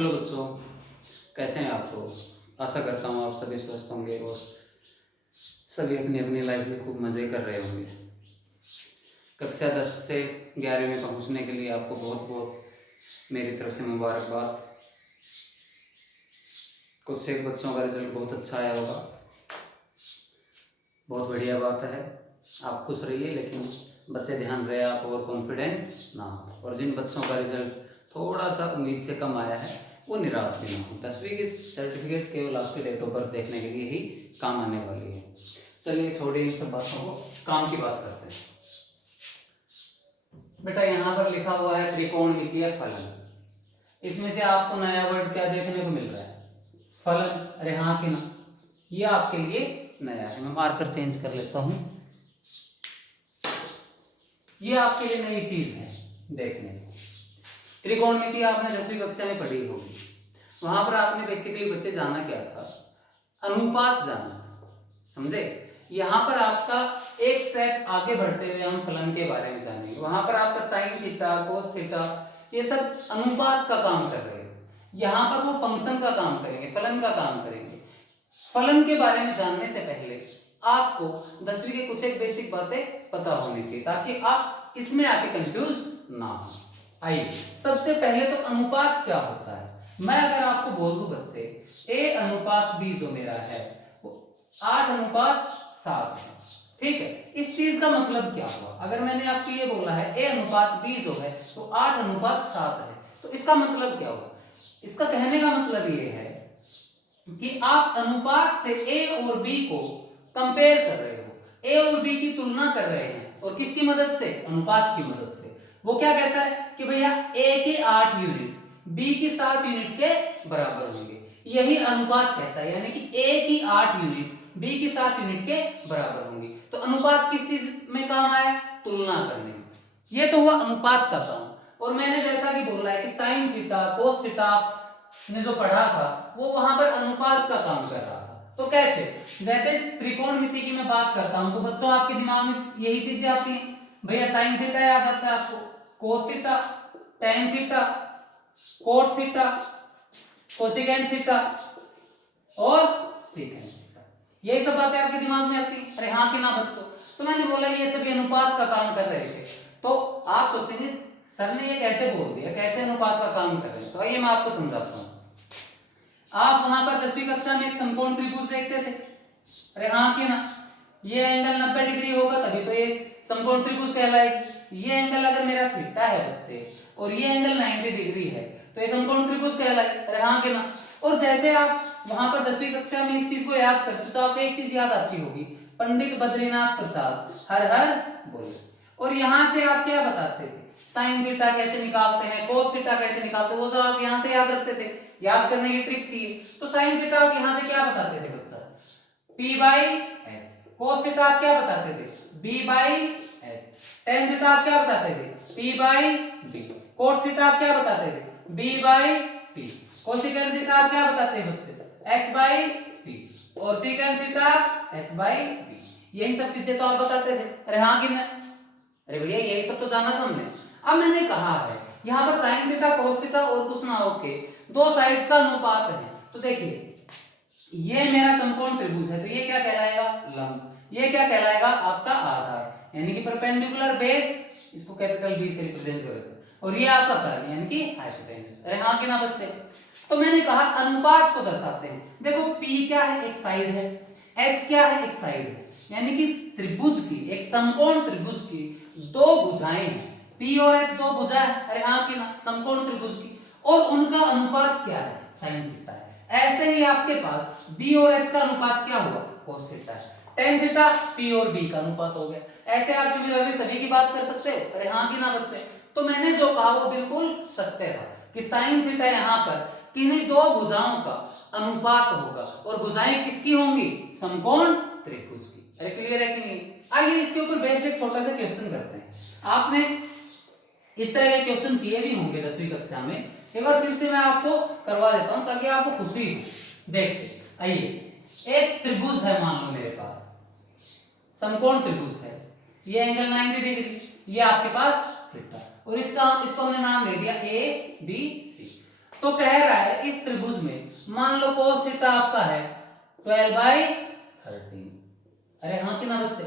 Hello बच्चों, कैसे हैं आप लोग। आशा करता हूँ आप सभी स्वस्थ होंगे और सभी अपनी अपनी लाइफ में खूब मज़े कर रहे होंगे। कक्षा 10 से 11वीं में पहुँचने के लिए आपको बहुत बहुत मेरी तरफ से मुबारकबाद। कुछ एक बच्चों का रिजल्ट बहुत अच्छा आया होगा, बहुत बढ़िया बात है। आप खुश रहिए, लेकिन बच्चे ध्यान रहे आप ओवर कॉन्फिडेंट ना हो, और जिन बच्चों का रिजल्ट थोड़ा सा उम्मीद से कम आया है वो निराश भी ना हो। 10वीं की सर्टिफिकेट केवल आपके डेट ऑफ बर्थ देखने के लिए ही काम आने वाली है। चलिए छोड़िए इन सब बातों को, काम की बात करते हैं। बेटा यहाँ पर लिखा हुआ है त्रिकोणमितीय फलन। इसमें से आपको नया वर्ड क्या देखने को मिल रहा है? फलन। अरे हाँ कि ना, ये आपके लिए नया है। मैं मार्कर चेंज कर लेता हूं। ये आपके लिए नई चीज है देखने को। त्रिकोणमिति आपने 10वीं कक्षा में पढ़ी होगी। वहां पर आपने बेसिकली बच्चे जाना क्या था? अनुपात जाना था, समझे। यहाँ पर आपका एक स्टेप आगे बढ़ते हुए हम फलन के बारे में जानेंगे। वहां पर आपका साइन थीटा, कोस थीटा, ये सब अनुपात का काम कर रहे थे। यहाँ पर वो फंक्शन का काम करेंगे, फलन का काम करेंगे। फलन के बारे में जानने से पहले आपको 10वीं के कुछ एक बेसिक बातें पता होनी चाहिए, ताकि आप इसमें आके कंफ्यूज ना हो। आइए सबसे पहले तो अनुपात क्या होता है। मैं अगर आपको बोल दूं बच्चे a अनुपात b जो मेरा है वो 8 अनुपात 7 है, ठीक है। इस चीज का मतलब क्या हुआ? अगर मैंने आपको ये बोला है a अनुपात b जो है तो 8 अनुपात 7 है, तो इसका मतलब क्या हुआ? इसका कहने का मतलब ये है कि आप अनुपात से a और b को कंपेयर कर रहे हो, a और b की तुलना कर रहे हैं, और किसकी मदद से? अनुपात की मदद से। वो क्या कहता है कि भैया a के 8 यूनिट b की 7 यूनिट के बराबर होंगे। यही अनुपात कहता है, यानी कि a की 8 यूनिट b की 7 यूनिट के बराबर होंगी। तो अनुपात किस चीज में काम आया? तुलना करने में। ये तो हुआ अनुपात का काम। और मैंने जैसा कि बोला है कि साइन थीटा, कोस थीटा ने जो पढ़ा था वो वहां पर अनुपात का काम कर रहा था। तो कैसे? जैसे त्रिकोणमिति की मैं बात करता हूं तो बच्चों आपके दिमाग में यही चीजें आती हैं। भैया साइन थीटा याद आता है आपको, cos theta, tan theta, cot theta, cosecant theta और सेकेंट थीटा, यही सब बातें आपके दिमाग में आती है। अरे हाँ कि ना बच्चों? तो मैंने बोला ये सभी अनुपात का काम कर रहे थे। तो आप सोचेंगे सर ने ये कैसे बोल दिया, कैसे अनुपात का काम कर रहे हैं? तो आइए मैं आपको समझाता हूँ। आप वहां पर 10वीं कक्षा में एक समकोण त्रिभुज देखते थे। अरे हाँ कि ना? ये एंगल 90 डिग्री होगा तभी तो ये समकोण त्रिभुज कहलाएगी। ये एंगल अगर मेरा थीटा है बच्चे और ये एंगल 90 डिग्री है तो ये समकोण त्रिभुज कहलाएगी। अरे हाँ कि ना? और जैसे आप वहां पर 10वीं कक्षा में इस चीज को याद करते तो आपको एक चीज याद आती होगी, पंडित बद्रीनाथ प्रसाद हर हर बोले। और यहां से आप क्या बताते थे? साइन थीटा कैसे निकालते हैं, कोस थीटा कैसे निकालते हैं, वो सब आप यहां से याद रखते थे। याद करने की ट्रिक थी। तो साइन थीटा आप यहां से क्या बताते थे बच्चा? p by H. Cos theta आप क्या बताते थे? b by H. Tan theta आप क्या बताते थे? p by b। Cot theta आप क्या बताते थे? b by p। Cosecant theta आप क्या बताते हैं बच्चे? h by p। और secant theta h by p। यही सब चीजें तो आप बताते थे। अरे हाँ कि नहीं? अरे भैया यही सब तो जाना था हमने। अब मैंने कहा है यहाँ पर साइन थीटा, कोस थीटा और कुछ ना होके दो साइड्स का अनुपात है। तो देखिए ये मेरा समकोण त्रिभुज है तो ये क्या कहलाएगा? लंब। ये क्या कहलाएगा? आपका आधार, यानी कि परपेंडिकुलर बेस, इसको कैपिटल बी से रिप्रेजेंट करते हैं। और ये आपका कर्ण यानी कि हाइपोटेन्यूज। अरे हाँ कि ना बच्चे? तो मैंने कहा अनुपात को दर्शाते हैं। देखो P क्या है? एक साइड है। H क्या है? एक साइड है। यानी कि त्रिभुज की, एक समकोण त्रिभुज की दो भुजाएं हैं। P और H दो भुजाएं। अरे हाँ कि ना? समकोण त्रिभुज की। और उनका अनुपात क्या है? साइन थीटा है। ऐसे ही आपके पास B और H का अनुपात क्या हुआ? कोस थीटा है। टेन थीटा P और B का अनुपात हो गया। ऐसे आप सिमिलरली सभी की बात कर सकते हो। अरे हाँ कि ना बच्चे? तो मैंने जो कहा वो बिल्कुल सत्य था कि साइन थीटा यहाँ पर किन्हीं दो भुजाओं का अनुपात होगा, और भुजाएं किसकी होंगी? समकोण त्रिभुज की। अरे क्लियर है कि नहीं? आइए इसके ऊपर बेस्ड एक छोटा सा क्वेश्चन करते हैं। आपने इस तरह के क्वेश्चन किए भी होंगे 10वीं कक्षा में। एक बार फिर से मैं आपको करवा देता हूं ताकि आपको खुशी हो। देखते आइए, एक त्रिभुज है मान लो मेरे पास, समकोण त्रिभुज है। ये एंगल 90 डिग्री, ये आपके पास थीटा, और इसको हमने नाम दे दिया ए बी सी। तो कह रहा है इस त्रिभुज में मान लो cos थीटा आपका है 12/13। अरे हाँ कि ना बच्चे।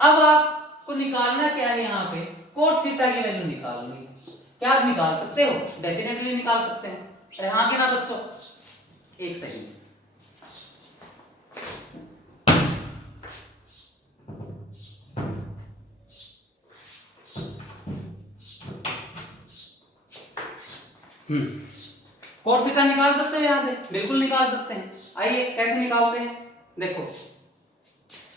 अब आपको निकालना क्या है, यहाँ पे cos थीटा की वैल्यू निकालनी है। क्या आप निकाल सकते हो? डेफिनेटली निकाल सकते हैं। अरे हाँ कि ना बच्चों? एक सेकंड। cos थीटा निकाल सकते हो यहाँ से? बिल्कुल निकाल सकते हैं। आइए कैसे निकालते हैं, देखो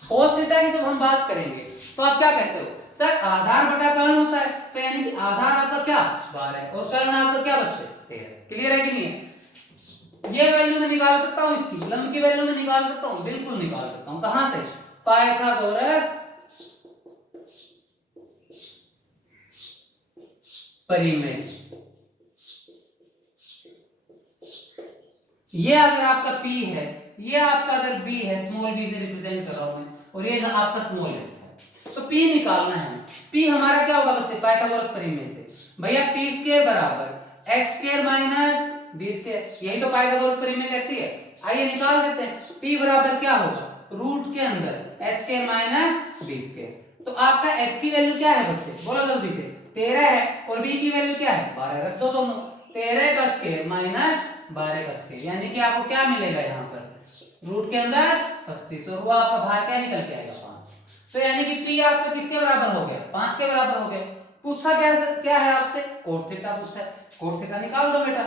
cos थीटा की जब हम बात करेंगे तो आप क्या कहते हो सर, आधार बटा कर्ण होता है, तो यानी कि आधार आपका क्या 12 और कर्ण आपका क्या बच्चे 13। क्लियर है कि नहीं है? ये वैल्यू मैं निकाल सकता हूँ, इसकी लंब की वैल्यू मैं निकाल सकता हूँ, बिल्कुल निकाल सकता हूँ। कहां से? पाइथागोरस परिमेय से। ये अगर आपका P है, ये आपका अगर B है, स्मॉल b से रिप्रेजेंट कर रहा हूं मैं, और ये आपका स्मॉल h है, तो P निकालना है। P हमारा क्या होगा बच्चे? पाइथागोरस परिमेय से भैया p स्क्वायर बराबर x square minus b square, यही तो पाइथागोरस परिमेय कहती है। आइए निकाल देते हैं। P बराबर क्या होगा? रूट के अंदर h square minus b square. तो आपका h की वैल्यू क्या है बच्चे, बोलो जल्दी से? 13 है, और b की वैल्यू क्या है? 12। रख दो दोनों, 13 का स्क्वायर माइनस 12 का स्क्वायर, यानी कि आपको क्या मिलेगा यहाँ पर? रूट के अंदर 25, और वो आपका बाहर क्या निकल के आएगा? 5। तो यानी कि P आपका किसके बराबर हो गया? 5 के बराबर हो गया। पूछा क्या है आपसे? कोट थीटा पूछा है। कोट थीटा निकाल दो बेटा।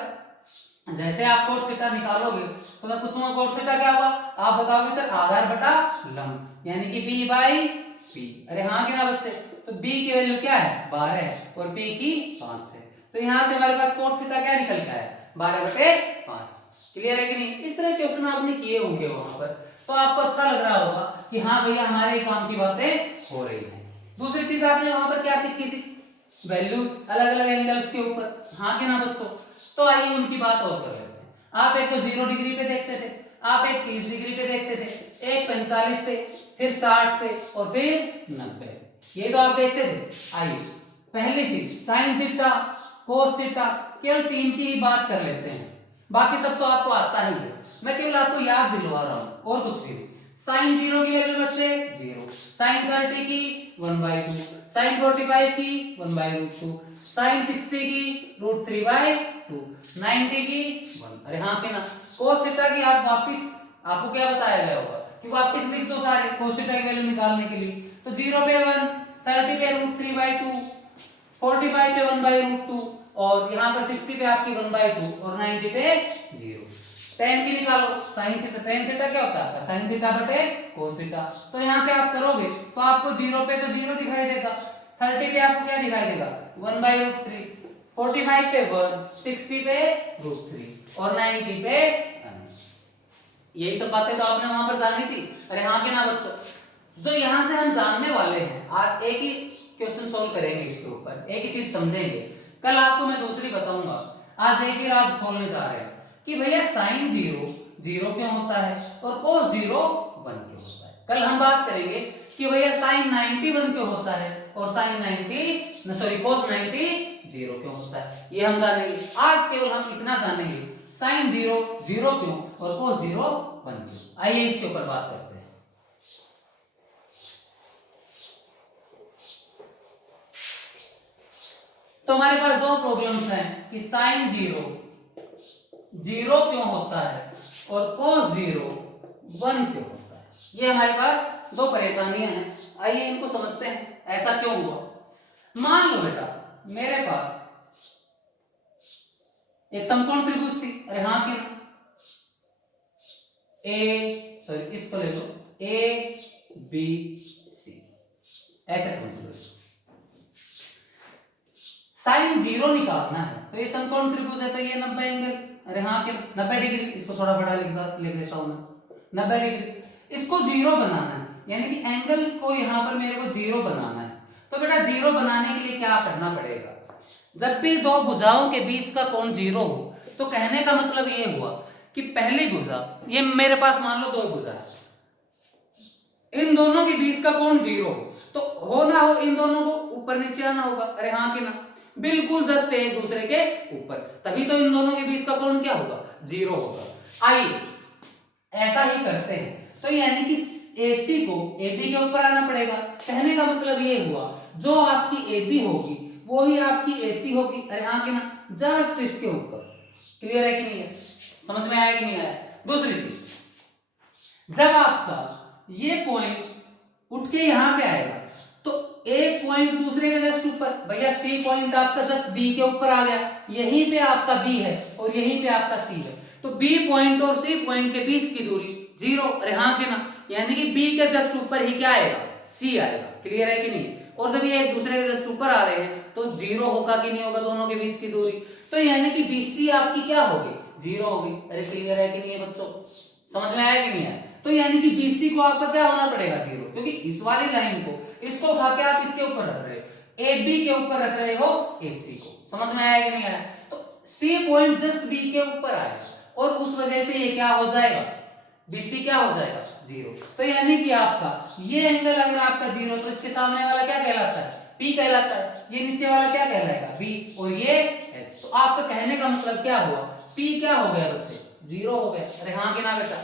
जैसे आप कोट थीटा निकालोगे तो मैं पूछूंगा कोट थीटा क्या होगा, आप बताओगे सर आधार बटा लंब, यानी कि b बाई p। अरे हाँ कि ना बच्चे? तो b की वैल्यू क्या है? 12 है, और p की 5 है। तो यहाँ से हमारे पास कोट थीटा क्या निकल के आया? 12/5। क्लियर है कि नहीं? इस तरह क्वेश्चन आपने किए होंगे वहां पर, तो आपको अच्छा लग रहा होगा कि हाँ भैया हमारे काम की बातें हो रही हैं। दूसरी चीज आपने वहां पर क्या सीखी थी? वैल्यू अलग अलग एंगल्स के ऊपर, हाँ कि ना बच्चों? तो आइए उनकी बात और कर लेते हैं। आप एक तो 0 डिग्री पे देखते थे, आप एक 30 डिग्री पे देखते थे, एक 45 पे, फिर 60 पे, और फिर 90। ये तो आप देखते थे। आइए पहली चीज साइन थीटा, कोस थीटा, केवल 3 की ही बात कर लेते हैं, बाकी सब तो आपको आता ही है। मैं केवल आपको याद दिलवा रहा हूं और कुछ भी। साइन 0 की वैल्यू बच्चे 0, साइन 30 की 1/2, साइन 45 की 1/√2, साइन 60 की √3/2, 90 की 1। अरे हाँ कि ना? कोस थीटा की आप वापस, आपको क्या बताया गया होगा कि वापस लिख दो सारे कोस थीटा की वैल्यू निकालने के लिए। तो 0 पे 1, 30 पे √3/2, 45 पे 1/√2, और यहाँ पर 60 पे आपकी 1/2, और 90 पे 0। tan की निकालो, sin थीटा, tan थीटा क्या होता है आपका? sin थीटा बटे cos थीटा। तो यहाँ से आप करोगे तो आपको 0 पे तो 0 दिखाई देगा, 30 पे आपको क्या दिखाई देगा? 1/√3, 45 पे 1, 60 पे √3, और 90 पे 1। यही सब बातें तो आपने वहां पर जानी थी। अरे हाँ कि ना बच्चों? जो यहाँ से हम जानने वाले हैं, आज एक ही क्वेश्चन सोल्व करेंगे इसके ऊपर, एक ही चीज समझेंगे। कल आपको मैं दूसरी बताऊंगा। आज एक ही राज खोलने जा रहे हैं कि भैया साइन 0 0 क्यों होता है और कोस 0 1 क्यों होता है। कल हम बात करेंगे कि भैया साइन 90 1 क्यों होता है और साइन 90 सॉरी कोस 90 0 क्यों होता है, ये हम जानेंगे। आज केवल हम इतना जानेंगे साइन 0 0 क्यों और कोस 0 1 क्यों। आइए इसके ऊपर बात करते हैं। तो हमारे पास दो प्रॉब्लम्स हैं कि साइन 0 0 क्यों होता है और cos 0 1 क्यों होता है। ये हमारे पास दो परेशानियां हैं। आइए इनको समझते हैं, ऐसा क्यों हुआ। मान लो बेटा मेरे पास एक समकोण त्रिभुज थी। अरे हाँ कि इसको ले लो ABC, ऐसे समझ लो। साइन 0 निकालना है तो ये समकोण त्रिभुज है, तो ये 90 एंगल, अरे हाँ कि 90 डिग्री, इसको थोड़ा बड़ा लिख देता हूं मैं, 90 डिग्री। इसको 0 बनाना है, यानी कि एंगल को यहां पर मेरे को 0 बनाना है। तो बेटा 0 बनाने के लिए क्या करना पड़ेगा? जब भी दो भुजाओं के बीच का कोण 0 हो, तो कहने का मतलब ये हुआ कि पहली भुजा, ये मेरे पास मान लो दो भुजा है, इन दोनों के बीच का कोण 0 हो, तो हो ना हो इन दोनों को ऊपर नीचे आना होगा। अरे हाँ कि ना? बिल्कुल जस्ट एक दूसरे के ऊपर, तभी तो इन दोनों के बीच का कोण क्या होगा, 0 होगा। आइए ऐसा ही करते हैं, तो यानी कि AC को AB के ऊपर आना पड़ेगा। कहने का मतलब ये हुआ जो आपकी AB होगी वो ही आपकी AC होगी। अरे हाँ कि ना, जस्ट इसके ऊपर। क्लियर है कि नहीं है, समझ में आया कि नहीं आया। दूसरी चीज, जब आपका ये पॉइंट उठ के यहां पे आएगा तो एक पॉइंट दूसरे के जस्ट ऊपर, भैया C पॉइंट आपका जस्ट B के ऊपर आ गया, यहीं पे आपका B है और यहीं पे आपका C है, तो B पॉइंट और C पॉइंट के बीच की दूरी 0। अरे हाँ कि ना, यानी कि B के जस्ट ऊपर ही क्या आएगा, C आएगा। क्लियर है कि नहीं, और जब ये एक दूसरे के जस्ट ऊपर आ रहे हैं तो 0 होगा कि नहीं होगा दोनों के बीच की दूरी, तो यानी कि BC आपकी क्या होगी, 0 होगी। अरे क्लियर है कि नहीं है बच्चों, समझ में आया कि नहीं आया। तो यानी कि BC को आपका क्या होना पड़ेगा, 0, क्योंकि इस वाली लाइन को इसको उठा के आप इसके ऊपर रख रहे हो, AB के ऊपर रख रहे हो AC को। समझ में आया कि नहीं आया। तो C पॉइंट जस्ट B के ऊपर आएगा और उस वजह से ये क्या हो जाएगा, BC क्या हो जाएगा, 0। तो यानी कि आपका ये एंगल अगर आपका 0 तो इसके सामने वाला क्या कहलाता है, P कहलाता है, ये नीचे वाला क्या कहलाएगा, B, और ये H। तो आपका कहने का मतलब क्या हुआ, P क्या हो गया बच्चे, 0 हो गया। अरे हाँ कि ना बेटा,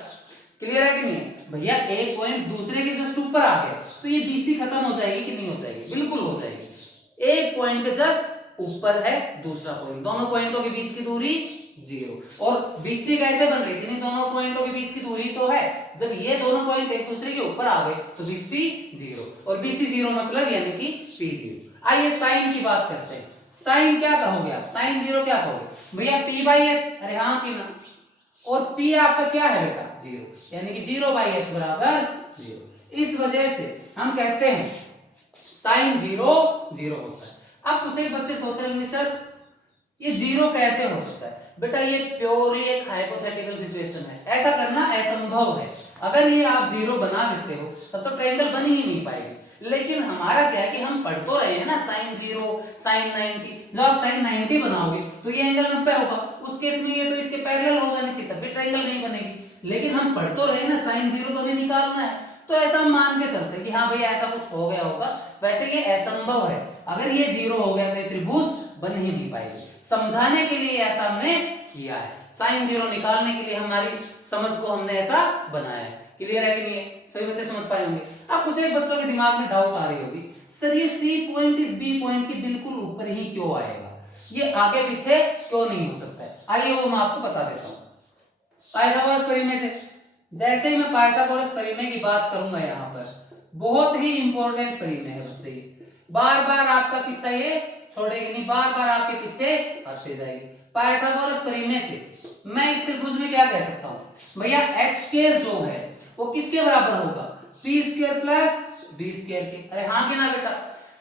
क्लियर है कि नहीं है। भैया एक पॉइंट दूसरे के जस्ट ऊपर आ गया तो ये BC खत्म हो जाएगी कि नहीं हो जाएगी, बिल्कुल हो जाएगी। एक पॉइंट के जस्ट ऊपर है दूसरा पॉइंट, दोनों पॉइंटों के बीच की दूरी 0। और BC कैसे बन रही थी, दोनों पॉइंटों के बीच की दूरी तो है, जब ये दोनों पॉइंट एक दूसरे के ऊपर आ गए तो BC 0, और BC 0 मतलब यानी कि P 0। आइए साइन की बात करते हैं। साइन क्या कहोगे आप, साइन 0 क्या कहोगे भैया, P/H। अरे हाँ कि ना, और P आपका क्या है बेटा, 0, यानी कि 0/H बराबर 0। इस वजह से हम कहते हैं साइन 0 0 होता है। अब कुछ एक बच्चे सोच रहे होंगे सर ये 0 कैसे हो सकता है, बेटा ये प्योरली एक हाइपोथेटिकल सिचुएशन है, ऐसा करना असंभव है। अगर ये आप 0 बना देते हो तब तो ट्रायंगल बन ही नहीं पाएगी। लेकिन हमारा क्या है कि हम पढ़ तो रहे हैं ना, साइन 0 साइन 90, जब आप साइन 90 बनाओगे तो ये एंगल 90 होगा, उस केस में ये तो इसके पैरेलल होगा नहीं, तब भी ट्रायंगल नहीं बनेगी। लेकिन हम पढ़ तो रहे ना, साइन 0 तो हमें निकालना है, तो ऐसा हम मान के चलते हैं कि हाँ भैया ऐसा कुछ हो गया होगा। वैसे ये असंभव है, अगर ये 0 हो गया तो ये त्रिभुज बन ही नहीं पाएगी। समझाने के लिए ऐसा हमने किया है, साइन 0 निकालने के लिए हमारी समझ को हमने ऐसा बनाया है। क्लियर है कि नहीं है, सभी बच्चे समझ पाए होंगे। अब कुछ एक बच्चों के दिमाग में डाउट आ रही होगी, सर ये C पॉइंट इस B पॉइंट के बिल्कुल ऊपर ही क्यों आएगा, ये आगे पीछे क्यों नहीं हो सकता है। आइए वो मैं आपको बता देता हूँ। पाइथागोरस प्रमेय से, जैसे ही मैं पाइथागोरस प्रमेय की बात करूंगा यहाँ पर, बहुत ही इंपॉर्टेंट प्रमेय है बच्चे, बार बार आपका पीछा ये छोड़ेगी नहीं, बार बार आपके पीछे आते जाएगी। पाइथागोरस प्रमेय से मैं इस त्रिभुज में क्या कह सकता हूँ भैया, h² जो है वो किसके बराबर होगा, p² प्लस b² के। अरे हाँ कि ना बेटा,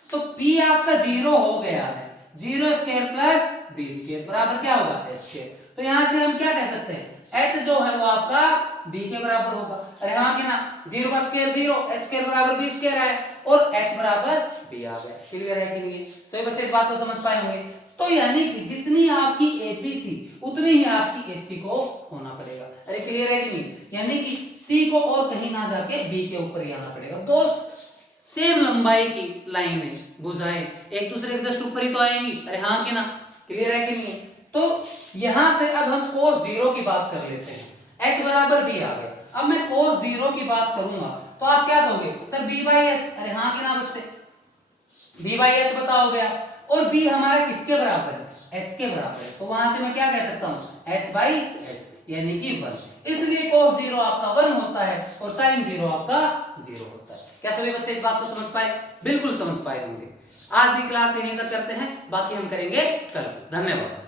तो p आपका 0 हो गया है, 0² प्लस b² बराबर क्या होगा, h²। तो यहां से हम क्या कह सकते हैं, h जो है वो आपका b के बराबर होगा। अरे हाँ कि ना, 0 का स्क्वायर 0, h² बराबर b² है और h बराबर b आ गया। क्लियर है कि नहीं, सभी बच्चे इस बात को समझ पाए होंगे। तो यानी कि जितनी आपकी AP थी उतनी ही आपकी AC को होना पड़ेगा। अरे क्लियर है कि नहीं, यानी कि C को और कहीं ना जाके B के ऊपर ही आना पड़ेगा। दो सेम लंबाई की लाइनें, भुजाएं एक दूसरे के जस्ट ऊपर ही तो आएंगी। अरे हाँ कि ना, क्लियर है कि नहीं। तो यहां से अब हम cos 0 की बात कर लेते हैं, h बराबर b आ गया। अब मैं cos 0 की बात करूंगा तो आप क्या दोगे सर, b/h। अरे हाँ कि ना बच्चे, b/h बताओ गया, और b हमारा किसके बराबर है, h के बराबर है, तो वहां से मैं क्या कह सकता हूं, h/h यानी कि 1। इसलिए cos 0 आपका 1 होता है और sin 0 आपका 0 होता है। क्या सभी बच्चे इस बात को समझ पाए, बिल्कुल समझ पाए होंगे। आज की क्लास यहीं तक करते हैं, बाकी हम करेंगे कल। धन्यवाद।